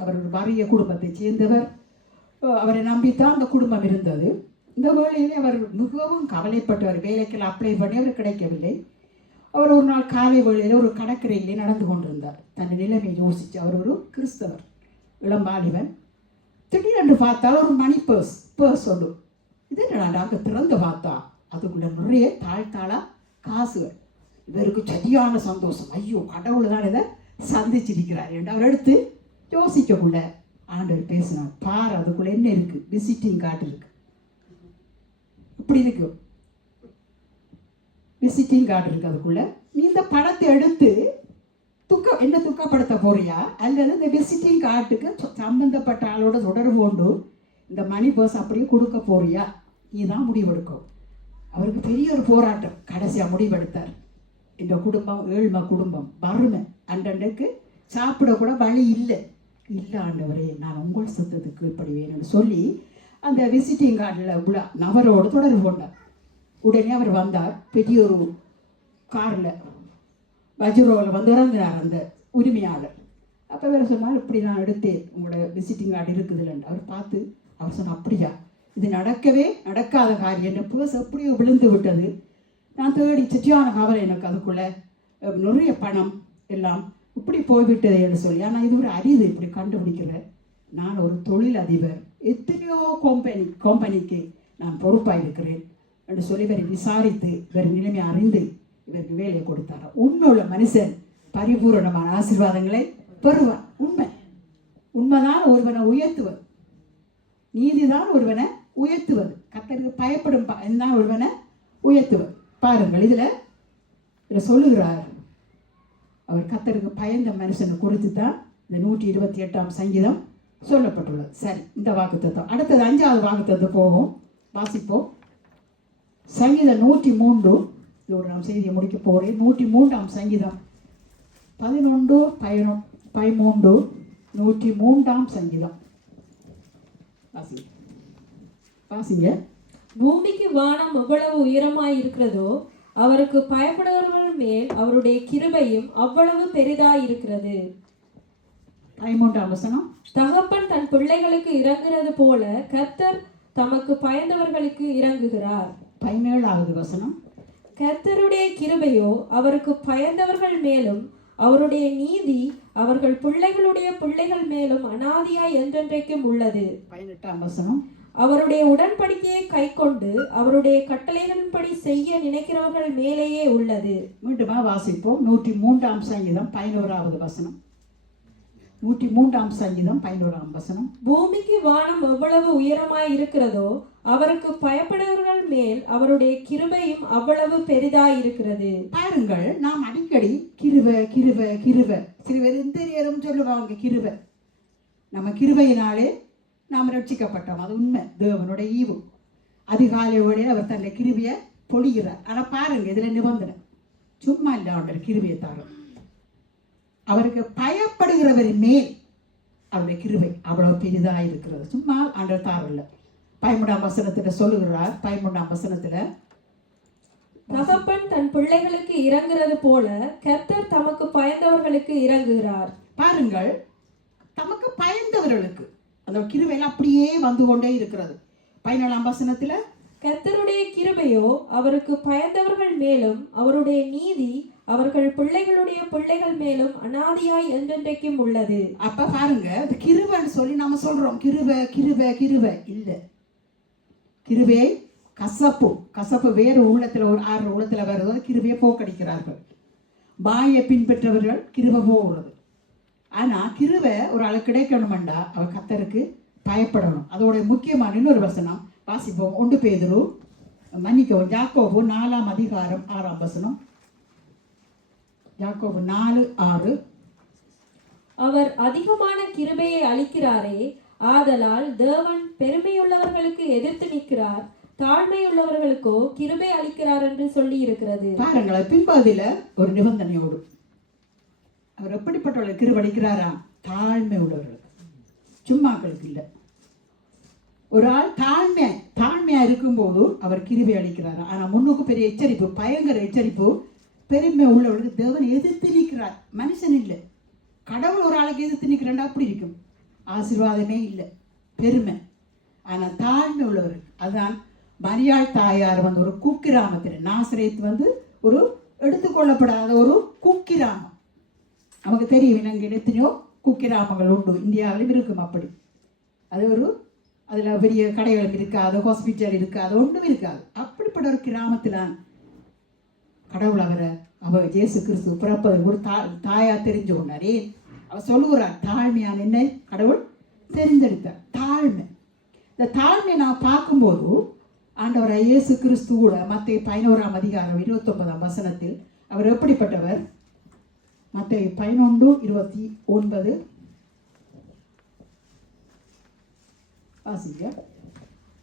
அவர் ஒரு வறிய குடும்பத்தை சேர்ந்தவர். அவரை நம்பித்தான் அந்த குடும்பம் இருந்தது. இந்த வேளையிலே அவர் மிகவும் கவலைப்பட்டவர். வேலைக்கெல்லாம் அப்ளை பண்ணி அவர் கிடைக்கவில்லை. அவர் ஒரு நாள் காலை வேளையில் ஒரு கடற்கரையிலே நடந்து கொண்டிருந்தார். தன் நிலைமை யோசித்து, அவர் ஒரு கிறிஸ்தவர், இளம்பாலிவன். திடீரென்று பார்த்தால் ஒரு மணி பர்ஸ் ஒன்று. இது என்னடா அங்கே திறந்து பார்த்தா அதுக்குள்ள நிறைய தாழ்த்தாளா காசுகள். இவருக்கு சரியான சந்தோஷம். ஐயோ, கடவுள் தான் இதை சந்திச்சிருக்கிறார் என்று அவர் எடுத்து யோசிக்கக்குள்ள ஆண்டவர் பேசினார். பார், அதுக்குள்ள என்ன இருக்கு? விசிட்டிங் கார்டு இருக்கு. இப்படி இருக்கு, விசிட்டிங் கார்டு இருக்கு. அதுக்குள்ள நீ இந்த படத்தை எடுத்து என்ன துக்கப்படுத்த போறியா, அல்லது இந்த விசிட்டிங் கார்டுக்கு சம்பந்தப்பட்ட ஆளோட தொடர்பு கொண்டு இந்த மணி பர்ஸ் அப்படியே கொடுக்க போறியா? நீ தான் முடிவெடுக்கும். அவருக்கு பெரிய ஒரு போராட்டம். கடைசியாக முடிவெடுத்தார். இந்த குடும்பம் ஏழ்மை குடும்பம், வறுமை, அண்டண்டுக்கு சாப்பிட கூட வழி இல்லை. இல்லை ஆண்டவரே, நான் உங்கள் சுத்தத்துக்கு கீழ்ப்படிவேன்னு சொல்லி அந்த விசிட்டிங் கார்டில் உள்ள நபரோடு தொடர்பு கொண்டார். உடனே அவர் வந்தார். பெரிய ஒரு காரில் வஜ்ரோவில் வந்து இறங்குறார் அந்த உரிமையாளர். அப்போ வேறு சொன்னால், இப்படி நான் எடுத்தேன், உங்களோட விசிட்டிங் கார்டு இருக்குதுல்லன்னு. அவர் பார்த்து அவர் சொன்னார், அப்படியா, இது நடக்கவே நடக்காத காரியம். என் பர்ஸ் எப்படியோ விழுந்து விட்டது. நான் தேடி சிற்றியான கவலை எனக்கு. அதுக்குள்ளே நிறைய பணம் எல்லாம் இப்படி போய்விட்டது என்று சொல்லி. ஆனால் இது ஒரு அரிது இப்படி கண்டுபிடிக்கிற. நான் ஒரு தொழில் அதிபர், எத்தனையோ கம்பெனிக்கு நான் பொறுப்பாக இருக்கிறேன் என்று சொல்லி இவரை விசாரித்து இவர் நிலைமை அறிந்து இவருக்கு வேலையை கொடுத்தார். உண்மையுள்ள மனுஷன் பரிபூரணமான ஆசீர்வாதங்களை பெறுவான். உண்மைதான் ஒருவனை உயர்த்துவது. நீதிதான் ஒருவனை உயர்த்துவது. கர்த்தருக்கு பயப்படும் தான் ஒருவனை உயர்த்துவது. பாருங்கள், இதில் சொல்லுகிறார். அவர் கர்த்தருக்கு பயந்த மனுஷனை குறித்து தான் இந்த 128ஆம் சங்கீதம் சொல்லப்பட்டுள்ளது. சரி, இந்த வாக்குத்தத்தம். அடுத்தது 5வது வாக்குத்தத்தம் போவோம், வாசிப்போம். சங்கீதம் 103. இதோடு நாம் செய்தியை முடிக்க போகிறேன். 103ஆம் சங்கீதம் 11, 13, 103ஆம் சங்கீதம் வாசிங்க. பூமிக்கு வானம் எவ்வளவு உயரமாய் இருக்கிறதோ, அவருக்கு பயப்படுபவர்கள் மேல் அவருடைய கிருபையும் அவ்வளவு பெரிதாய் இருக்கிறது. 13ஆம் வசனம். தகப்பன் தன் பிள்ளைகளுக்கு இறங்குறது போல கர்த்தர் தமக்கு பயந்தவர்களுக்கு இறங்குகிறார். 17வது வசனம். கர்த்தருடைய கிருபையோ அவருக்கு பயந்தவர்கள் மேலும் அவருடைய நீதி அவர்கள் பிள்ளைகளுடைய பிள்ளைகள் மேலும் அனாதியாய் என்றென்றைக்கும் உள்ளது. 18ஆம் வசனம். அவருடைய உடன்படிக்கையை கைக்கொண்டு அவருடைய கட்டளைகளின்படி செய்ய நினைக்கிறவர்கள் மேலேயே உள்ளது. மீண்டுமா வாசிப்போம். 103ஆம் சங்கீதம் 11வது வசனம். 103ஆம் சங்கீதம் 11ஆம் வசனம். பூமிக்கு வானம் எவ்வளவு உயரமாய் இருக்கிறதோ, அவருக்கு பயப்படுபவர்கள் மேல் அவருடைய கிருபையும் அவ்வளவு பெரிதாய் இருக்கிறது. பாருங்கள், நாம் அடிக்கடி கிருபை கிருபை கிருபை, சில பேர் இந்த நேரம் சொல்லுவாங்க கிருபை. நம்ம கிருபையினாலே நாம் ரட்சிக்கப்பட்டோம், அது உண்மை, தேவனுடைய ஈவு. அதிகாலை வழியில் அவர் தன்னை கிருபையை பொழிகிறார். ஆனால் பாருங்க, இதில் நிபந்தனை. சும்மா இல்லை, அவருடைய கிருபையை தாரும். அவருக்கு பயப்படுகிறவரின் மேல் அவருடைய கிருபை அவ்வளவு பெரிதாக இருக்கிறது. சும்மா ஆண்டவர் தாரில்லை. 13ஆம் வசனத்தில் சொல்லுகிறார். 13ஆம் வசனத்தில், தகப்பன் தன் பிள்ளைகளுக்கு இறங்குறது போல கர்த்தர் தமக்கு பயந்தவர்களுக்கு இறங்குகிறார். பாருங்கள், தமக்கு பயந்தவர்களுக்கு அந்த கிருபையெல்லாம் அப்படியே வந்து கொண்டே இருக்கிறது. 14ஆம் வசனத்தில், கர்த்தருடைய கிருபையோ அவருக்கு பயந்தவர்கள் மேலும் அவருடைய நீதி அவர்கள் பிள்ளைகளுடைய பிள்ளைகள் மேலும் அனாதியாய் என்றென்றைக்கும் உள்ளது. அப்ப பாருங்க, இந்த கிருபைன்னு சொல்லி நம்ம சொல்றோம் கிருபை கிருபை கிருபை இல்லை. கிருபை கசப்பு வேறு உள்ளத்துல, ஒரு 6 உள்ளத்துல வருது. கிருபையை போக்கடிக்கிறார்கள். பாயை பின்பற்றவர்கள் கிருபை போகிறது. ஆனா கிருபை ஒரு ஆளு கிடைக்கணுமெண்டா அவர் கர்த்தருக்கு பயப்படணும். அதோட முக்கியமான இன்னொரு வசனம் வாசிப்போம். 1 பேதுரு, மன்னிக்கவும், யாக்கோபு 4ஆம் அதிகாரம் 6ஆம் வசனம். யாக்கோபு 4:6. அவர் அதிகமான கிருபையை அளிக்கிறாரே, ஆதலால் தேவன் பெருமையுள்ளவர்களுக்கு எதிர்த்து நிற்கிறார், தாழ்மையுள்ளவர்களுக்கோ கிருபை அளிக்கிறார் என்று சொல்லி இருக்கிறது. பாருங்கள், பின்பகுதியில ஒரு நிபந்தனையோடு அவர் எப்படிப்பட்டவர்களை கிருபை அளிக்கிறாரா? தாழ்மை உள்ளவர்களுக்கு, சும்மாக்களுக்கு இல்லை. ஒரு ஆள் தாழ்மையா இருக்கும்போது அவர் கிருபை அளிக்கிறார். ஆனா முன்னுக்கு பெரிய எச்சரிப்பு, பயங்கர எச்சரிப்பு. பெருமை உள்ளவர்களுக்கு தேவன் எதிர்த்து நிற்கிறார். மனுஷன் இல்லை, கடவுள் ஒரு ஆளுக்கு எதிர்த்து நிற்கிறேன்டா அப்படி இருக்கும். ஆசீர்வாதமே இல்லை, பெருமை. ஆனால் தாழ்மை உள்ளவர். அதுதான் மரியாள் தாயார் வந்து ஒரு குக்கிராமத்தில், நாசரேத் ஒரு எடுத்துக்கொள்ளப்படாத ஒரு குக்கிராமம். நமக்கு தெரியும், இங்கே எத்தனையோ குக்கிராமங்கள் உண்டு, இந்தியாவிலும் இருக்கும். அப்படி அது அதில் பெரிய கடைகளும் இருக்காது, ஹாஸ்பிட்டல் இருக்காது, ஒன்றும் இருக்காது. அப்படிப்பட்ட ஒரு கிராமத்தில் கடவுள் அவர் இயேசு கிறிஸ்து பிறப்பதை ஒரு தாயாக தெரிஞ்சு கொண்டாரே. அவர் சொல்லுகிறார், தாழ்மையான என்னை கடவுள் தெரிந்தெடுத்தார். தாழ்மை. இந்த தாழ்மையை நான் பார்க்கும்போது ஆண்டவர் இயேசு கிறிஸ்து கூட மத்தேயு 11ஆம் அதிகாரம் 29ஆம் வசனத்தில் அவர் எப்படிப்பட்டவர்? மத்தேயு 11:29 வாசிங்க.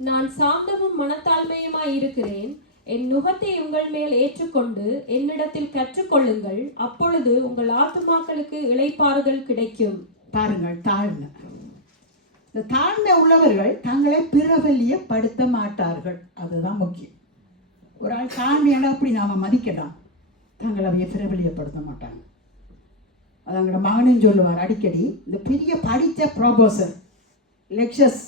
நான் சாந்தமும் மனத்தாழ்மையுமாய் இருக்கிறேன். என் நுகத்தை உங்கள் மேல் ஏற்றுக்கொண்டு என்னிடத்தில் கற்றுக்கொள்ளுங்கள், அப்பொழுது உங்கள் ஆத்துமாக்களுக்கு இளைப்பாறுதல் கிடைக்கும். பாருங்கள், தாழ்மை. இந்த தாழ்மை உள்ளவர்கள் தங்களை பிரபல்யப்படுத்த மாட்டார்கள். அதுதான் முக்கியம். ஒரு ஆள் தாழ்மையான அப்படி நாம மதிக்கலாம், தங்களை அவைய பிரபல்யப்படுத்த மாட்டாங்க. அது அவங்களோட மகனும் சொல்லுவார் அடிக்கடி, இந்த பெரிய படித்த ப்ரொஃபஸர், லெக்சர்ஸ்,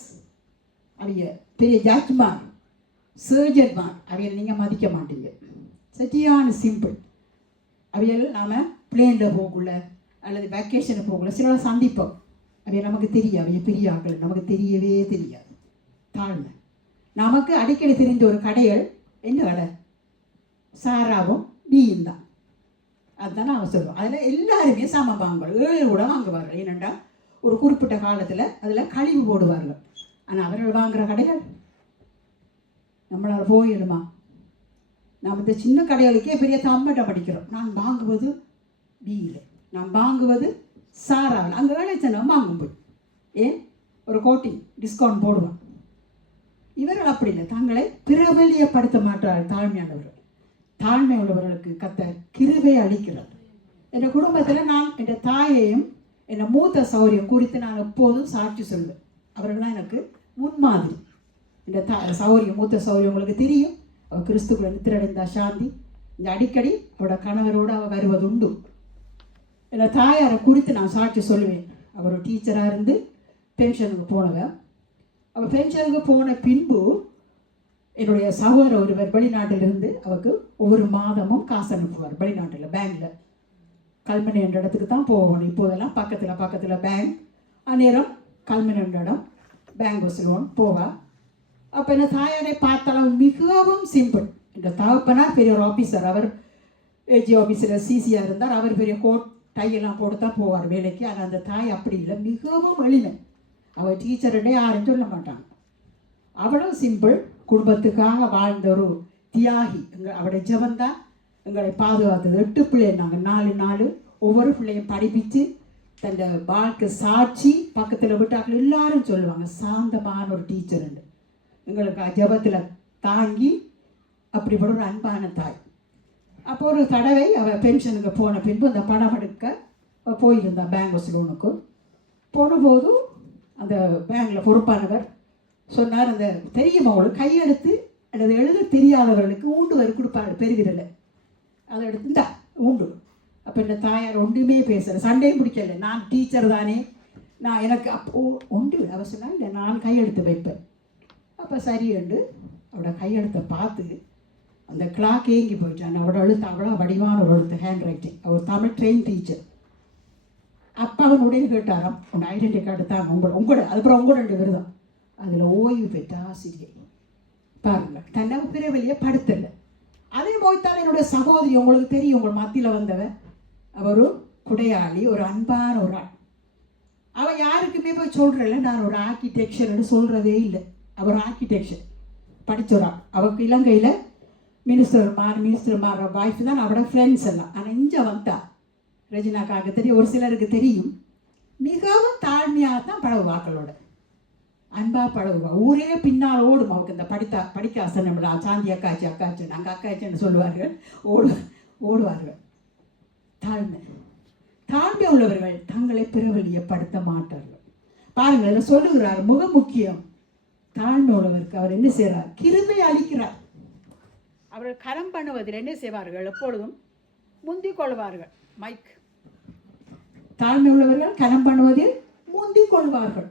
அவைய பெரிய ஜட்ஜ்மார், சர்ஜன்மார், அவையில் நீங்கள் மதிக்க மாட்டீங்க. சரியான சிம்பிள். அவையில் நாம் பிளேனில் போகக்குள்ள அல்லது வெக்கேஷனை போகக்குள்ள சில சந்திப்போம். அவைய நமக்கு தெரியும், அவைய பெரிய ஆட்கள் நமக்கு தெரியவே தெரியாது. தாழ்மை. நமக்கு அடிக்கடி தெரிந்த ஒரு கடைகள் என்ன கடை? சாராவும் பீயும் தான். அதுதான் நாம் சொல்லுவோம். அதில் எல்லாருமே சமம் வாங்குவார்கள், 7 கூட வாங்குவார்கள். ஏனென்றால் ஒரு குறிப்பிட்ட காலத்தில் அதில் கழிவு போடுவார்கள். ஆனால் அவர்கள் வாங்குகிற கடைகள் நம்மளால் போயிடுமா? நாம் இந்த சின்ன கடைகளுக்கே பெரிய தம்மட்டம் படிக்கிறோம். நான் வாங்குவது பீயில், நான் வாங்குவது சாராவில். அங்கே வேலைச்சனம் வாங்கும் போய் ஏன் ஒரு கோட்டிங் டிஸ்கவுண்ட் போடுவான். இவர்கள் அப்படி இல்லை, தங்களை பிரபலியப்படுத்த மாட்டார்கள். தாழ்மையானவர்கள். தாழ்மை உள்ளவர்களுக்கு கர்த்தர் கிருபை அளிக்கிறார். என் குடும்பத்தில் நான் என் தாயையும் என் மூத்த சௌரியம் குறித்து நான் எப்போதும் சாட்சி சொல்வேன். அவர்கள் தான் எனக்கு முன்மாதிரி. இந்த சௌரியம், மூத்த சௌரியம் உங்களுக்கு தெரியும். அவள் கிறிஸ்துக்குள்ள நித்திரடைந்தா சாந்தி. இந்த அடிக்கடி அவரோட கணவரோடு அவள் வருவது உண்டு. என்னோட தாயாரை குறித்து நான் சாட்சி சொல்லுவேன். அவர் ஒரு டீச்சராக இருந்து பென்ஷனுக்கு போனவன். அவள் பென்ஷனுக்கு போன பின்பு என்னுடைய சகோதரர் ஒருவர் வெளிநாட்டிலிருந்து அவருக்கு ஒவ்வொரு மாதமும் காசு அனுப்புவார். வெளிநாட்டில் பேங்கில் கல்மனை என்ற இடத்துக்கு தான் போகணும். இப்போதெல்லாம் பக்கத்தில் பேங்க். அந்நேரம் கல்மனை என்ற இடம் பேங்க் வசூலுவோம் போவா. அப்போ என்ன தாயாரை பார்த்தாலும் மிகவும் சிம்பிள். இந்த தகப்பனார் பெரிய ஒரு ஆஃபீஸர், அவர் ஏஜி ஆஃபீஸில் சிசியாக இருந்தார். அவர் பெரிய கோட் டையெல்லாம் போட்டு தான் போவார் வேலைக்கு. ஆனால் அந்த தாய் அப்படி இல்லை, மிகவும் எளிமை. அவள் டீச்சருடே யாரும் சொல்ல மாட்டாங்க. அவ்வளோ சிம்பிள். குடும்பத்துக்காக வாழ்ந்த ஒரு தியாகி. அவருடைய ஜெபந்தான் எங்களை பாதுகாத்தது. 8 பிள்ளை நாங்கள், 4 ஒவ்வொரு பிள்ளையும் படிப்பிச்சு தன் வாழ்க்கை சாட்சி பக்கத்தில் விட்டாக்கள் எல்லாரும் சொல்லுவாங்க, சாந்தமான ஒரு டீச்சர் எங்களுக்கு ஜெபத்தில் தாங்கி அப்படிப்பட்ட ஒரு அன்பான தாய். அப்போ ஒரு தடவை அவள் பென்ஷனுக்கு போன பின்பு அந்த பணம் எடுக்க போயிருந்தான் பேங்க் வசூலுக்கு. போனபோது அந்த பேங்கில் பொறுப்பானவர் சொன்னார், அந்த தெரியுமா அவங்களுக்கு கையெழுத்து அல்லது எழுத தெரியாதவர்களுக்கு ஊண்டுவர் கொடுப்பாரு, பெருவிரலை அதை எடுத்துட்டா ஊண்டு. அப்போ இந்த தாயார் ஒன்றுமே பேசுகிறேன், சண்டையும் பிடிக்கல. நான் டீச்சர் தானே, நான் எனக்கு அப்போ ஒன்று அவசியம் இல்லை, நான் கையெழுத்து வைப்பேன். அப்போ சரியண்டு அவரோட கையெழுத்தை பார்த்து அந்த கிளாக் ஏங்கி போயிட்டான். அவரோட எழுத்து அவ்வளோ வடிவான ஒரு எழுத்து, ஹேண்ட் ரைட்டிங். அவர் தமிழ் ட்ரெயின் டீச்சர். அப்போ அவன் உடனே கேட்டாராம், உன் ஐடென்டி கார்டு தாங்க உங்களோட அதுக்கப்புறம் உங்களோட 2 விருதம். அதில் ஓய்வு பெற்ற ஆசிரியை. பாருங்கள், தன்னை பிறவெளியை படுத்தலை. அதே போய்த்தால் என்னுடைய சகோதரி, உங்களுக்கு தெரியும், உங்கள் மத்தியில் வந்தவன் அவர் ஒரு குடையாளி, ஒரு அன்பான ஒரு ஆள். அவள் யாருக்குமே போய் சொல்கிறல, நான் ஒரு ஆர்கிடெக்சர்னு சொல்கிறதே இல்லை. அவர் ஆர்கிடெக்சர் படித்தோரா. அவருக்கு இலங்கையில் மினிஸ்டர்மார் வாய்ப்பு தான் அவரோட ஃப்ரெண்ட்ஸ் எல்லாம். ஆனால் இங்கே வந்தா ரஜினாக்காக தெரியும், ஒரு சிலருக்கு தெரியும், மிகவும் தாழ்மையாக தான் பழகுவாக்களோட, அன்பாக பழகுவா. ஊரே பின்னால் ஓடும் அவருக்கு. இந்த படிக்க ஆசனம்ல சாந்தி அக்காச்சி நாங்கள் அக்காச்சின்னு சொல்லுவார்கள், ஓடுவார்கள். தாழ்மை உள்ளவர்கள் தங்களை பிரபலியப்படுத்த மாட்டார்கள். பாருங்கள், இதில் சொல்லுகிறார், மிக முக்கியம். தாழ்மை உள்ளவருக்கு அவர் என்ன செய்கிறார்? கிருபை அளிக்கிறார். அவர்கள் கரம் பண்ணுவதில் என்ன செய்வார்கள்? எப்பொழுதும் முந்திக் கொள்வார்கள். மைக் தாழ்மை உள்ளவர்கள் கனம் பண்ணுவதில் முந்திக் கொள்வார்கள்.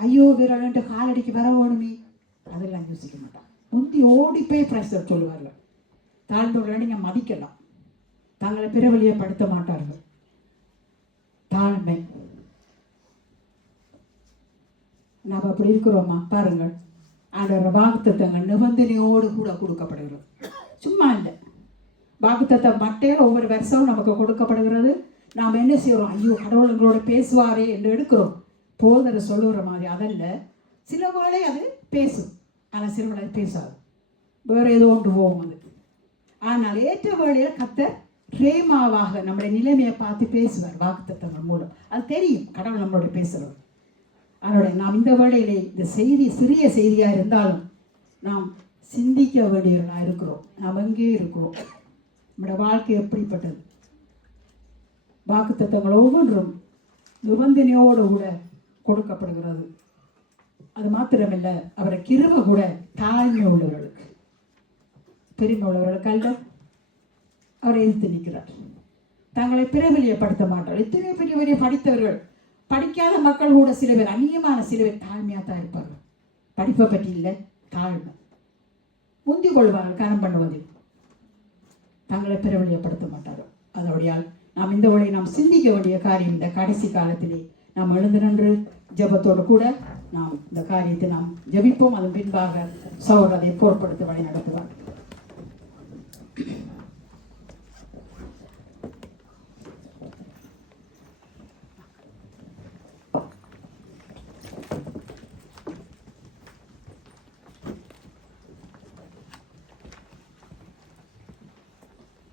ஐயோ விரலன்ட்டு காலடிக்கு வர வேணுமே அதெல்லாம் யோசிக்க மாட்டான். முந்தி ஓடி போய் பிரஷர் சொல்லுவார்கள். தாழ்ந்தவர்களை நீங்கள் மதிக்கலாம், தங்களை பிரபலியப்படுத்த மாட்டார்கள். தாழ்மை. நாம் அப்படி இருக்கிறோமா பாருங்கள். ஆண்டவர் வாக்குத்தத்தங்கள் நிபந்தனையோடு கூட கொடுக்கப்படுகிறது, சும்மா இல்லை. வாக்குத்தத்த மட்டையில் ஒவ்வொரு வருஷமும் நமக்கு கொடுக்கப்படுகிறது. நாம் என்ன செய்கிறோம்? ஐயோ கடவுள் எங்களோட பேசுவாரே என்று எடுக்கிறோம். போதரை சொல்லுகிற மாதிரி அதல்ல. சில வேளை அது பேசும், ஆனால் சில வேளை பேசாது, வேறு ஏதோ ஒன்று போகும் அது. ஆனால் ஏற்ற வேளையில் கர்த்தர் ரேமாவாக நம்முடைய நிலைமையை பார்த்து பேசுவார் வாக்குத்தத்தங்கள் மூலம். அது தெரியும் கடவுள் நம்மளோட பேசுகிறோம். அதோட நாம் இந்த வேளையிலே இந்த செய்தி சிறிய செய்தியாக இருந்தாலும் நாம் சிந்திக்க வேண்டியவர்களாக இருக்கிறோம். நாம் எங்கே இருக்கிறோம்? நம்முடைய வாழ்க்கை எப்படிப்பட்டது? வாக்குத்தத்தங்கள் ஒவ்வொன்றும் நிபந்தனையோடு கூட கொடுக்கப்படுகிறது. அது மாத்திரமில்லை, அவரை கிருபை கூட தாழ்மை உள்ளவர்களுக்கு, பெருமை உள்ளவர்களுக்கு அல்ல. அவரை எதிர்த்து நிற்கிறார். தங்களை பிரபலியப்படுத்த மாட்டார். எத்தனை பெரிய பெரிய படித்தவர்கள், படிக்காத மக்கள் கூட சில பேர், அந்நியமான சில பேர் தாழ்மையாக தான் இருப்பார்கள். படிப்பை பற்றி இல்லை, தாழ்மை. முந்திக் கொள்வார்கள் கனம் பண்ணுவதில், தங்களை பிரபலியப்படுத்த மாட்டார்கள். அதோடையால் நாம் இந்த வழியை நாம் சிந்திக்க வேண்டிய காரியம். இந்த கடைசி காலத்திலே நாம் எழுந்து நின்று ஜெபத்தோடு கூட நாம் இந்த காரியத்தை நாம் ஜெபிப்போம். அதன் பின்பாக சகோதரரை பொருட்படுத்த வழி நடத்துவார்.